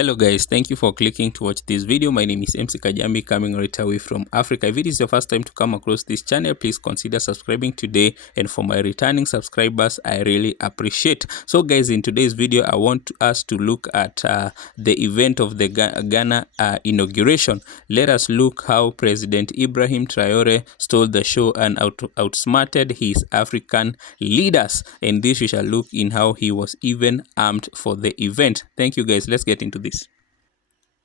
Hello guys, thank you for clicking to watch this video. My name is MC Kajambi, coming right away from Africa. If it is your first time to come across this channel, please consider subscribing today, and for my returning subscribers, I really appreciate. So guys, in today's video I want us to look at the event of the Ghana inauguration. Let us look how President Ibrahim Traore stole the show and outsmarted his African leaders, and this we shall look in how he was even armed for the event. Thank you guys, let's get into this.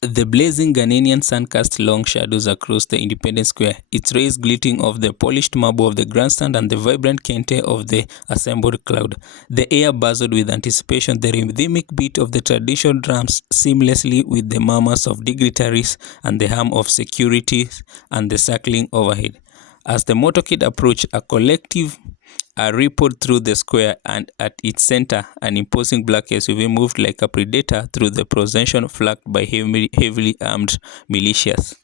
The blazing Ghanaian sun cast long shadows across the Independence Square, its rays glittering off the polished marble of the grandstand and the vibrant kente of the assembled crowd. The air buzzed with anticipation, the rhythmic beat of the traditional drums seamlessly with the murmurs of dignitaries and the hum of security and the circling overhead. As the motorcade approached, a collective rippled through the square, and at its center, an imposing black SUV moved like a predator through the procession, flanked by heavily armed militias.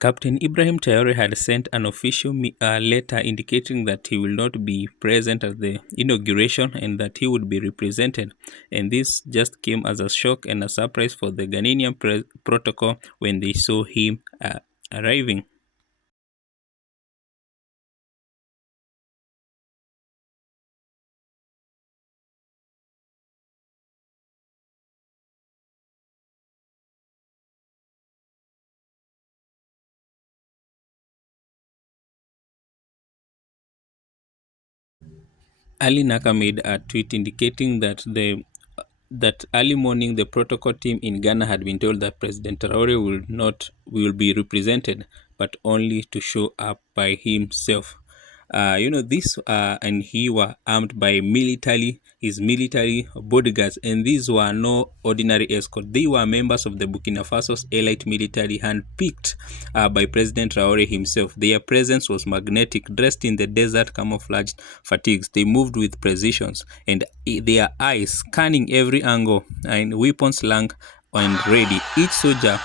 Captain Ibrahim Traore had sent an official letter indicating that he will not be present at the inauguration and that he would be represented. And this just came as a shock and a surprise for the Ghanaian protocol when they saw him arriving. Ali Naka made a tweet indicating that that early morning the protocol team in Ghana had been told that President Traore will be represented, but only to show up by himself. And he were armed by his military bodyguards, and these were no ordinary escort. They were members of the Burkina Faso's elite military, handpicked by President Traore himself. Their presence was magnetic. Dressed in the desert camouflaged fatigues, they moved with precision, and their eyes scanning every angle, and weapons slung and ready. Each soldier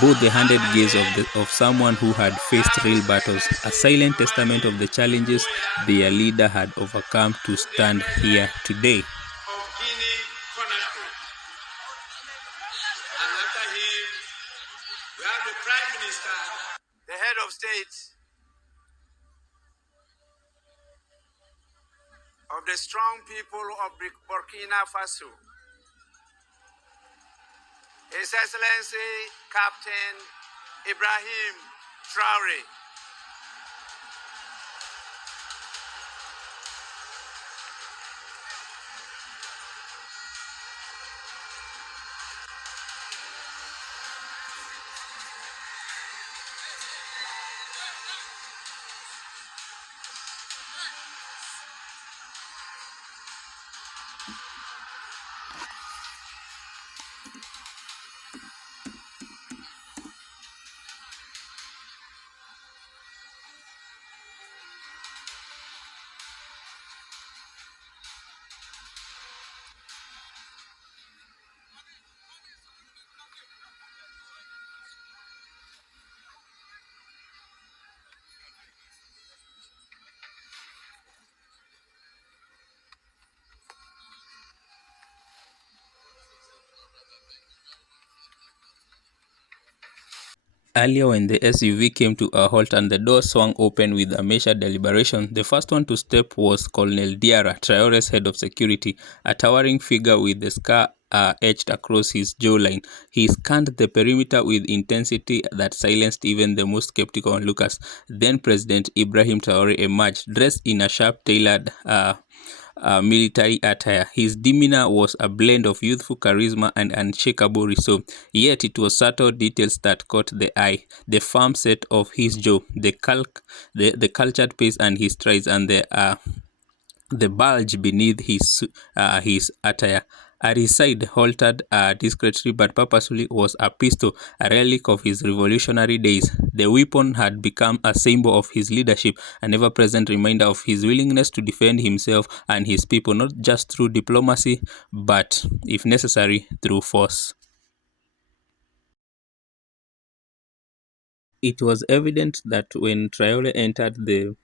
bore the handed gaze of someone who had faced real battles, a silent testament of the challenges their leader had overcome to stand here today. The head of state of the strong people of Burkina Faso, His Excellency Captain Ibrahim Traore. Earlier, when the SUV came to a halt and the door swung open with a measured deliberation, the first one to step was Colonel Diarra, Traore's head of security, a towering figure with the scar etched across his jawline. He scanned the perimeter with intensity that silenced even the most skeptical onlookers. Then President Ibrahim Traore emerged, dressed in a sharp-tailored military attire. His demeanor was a blend of youthful charisma and unshakable resolve, yet it was subtle details that caught the eye. The firm set of his jaw, the cultured pace and his strides, and the bulge beneath his attire. At his side, halted discreetly but purposefully, was a pistol, a relic of his revolutionary days. The weapon had become a symbol of his leadership, an ever-present reminder of his willingness to defend himself and his people, not just through diplomacy, but, if necessary, through force. It was evident that when Traore entered the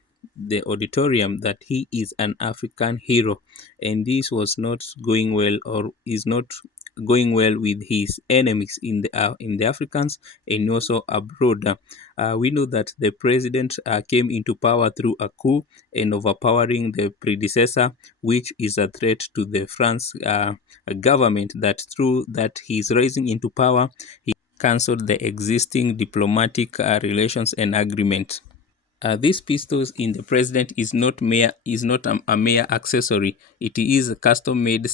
auditorium that he is an African hero, and this was not going well, or is not going well, with his enemies in the Africans and also abroad. We know that the president came into power through a coup and overpowering the predecessor, which is a threat to the France government. That through that he is rising into power, he cancelled the existing diplomatic relations and agreement. These pistols in the president is not a mere accessory. It is a custom-made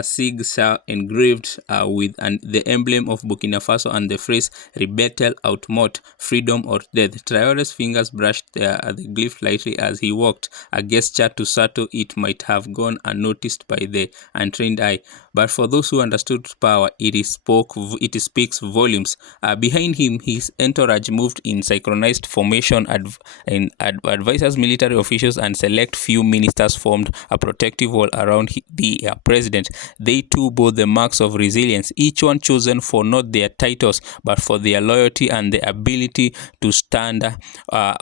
signature engraved with the emblem of Burkina Faso and the phrase "Rebettel Outmort, freedom or death." Traore's fingers brushed the glyph lightly as he walked, a gesture to Sato it might have gone unnoticed by the untrained eye, but for those who understood power, it speaks volumes. Behind him, his entourage moved in synchronized formation. Advisors, military officials, and select few ministers formed a protective wall around the president. They too bore the marks of resilience, each one chosen for not their titles, but for their loyalty and the ability to stand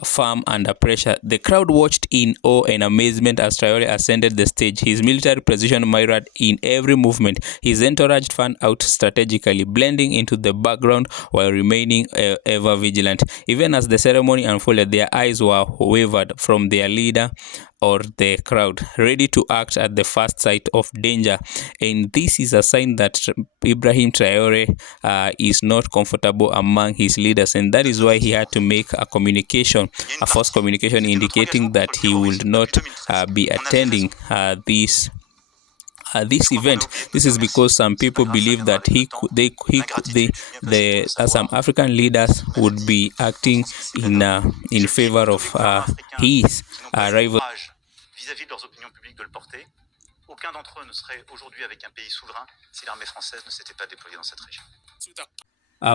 firm under pressure. The crowd watched in awe and amazement as Traore ascended the stage, his military precision mirrored in every movement, his entourage fanned out strategically, blending into the background while remaining ever vigilant. Even as the ceremony unfolded, their eyes were wavered from their leader or the crowd, ready to act at the first sight of danger. And this is a sign that Ibrahim Traore is not comfortable among his leaders, and that is why he had to make a false communication, indicating that he would not be attending this event. This is because some people believe that some African leaders would be acting in favor of his rival. Vis-à-vis de leurs opinions publiques de le porter. Aucun d'entre eux ne serait aujourd'hui avec un pays souverain si l'armée française ne s'était pas déployée dans cette région.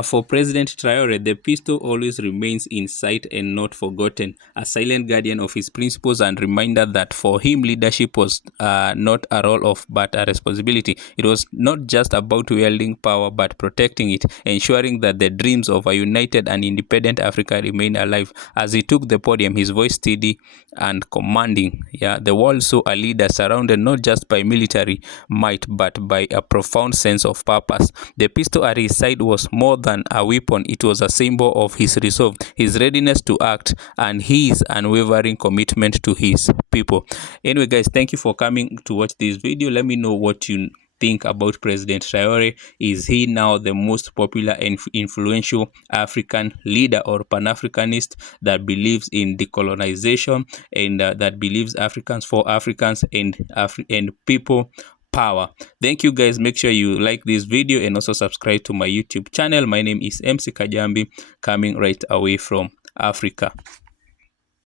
For President Traore, the pistol always remains in sight and not forgotten, a silent guardian of his principles and reminder that for him leadership was not a role but a responsibility. It was not just about wielding power but protecting it, ensuring that the dreams of a united and independent Africa remain alive. As he took the podium, his voice steady and commanding. The world saw a leader surrounded not just by military might but by a profound sense of purpose. The pistol at his side was more than a weapon. It was a symbol of his resolve, his readiness to act, and his unwavering commitment to his people. Anyway, guys, thank you for coming to watch this video. Let me know what you think about President Traore. Is he now the most popular and influential African leader or Pan-Africanist that believes in decolonization and that believes Africans for Africans and people power? Thank you, guys. Make sure you like this video and also subscribe to my YouTube channel. My name is MC Kajambi, coming right away from Africa.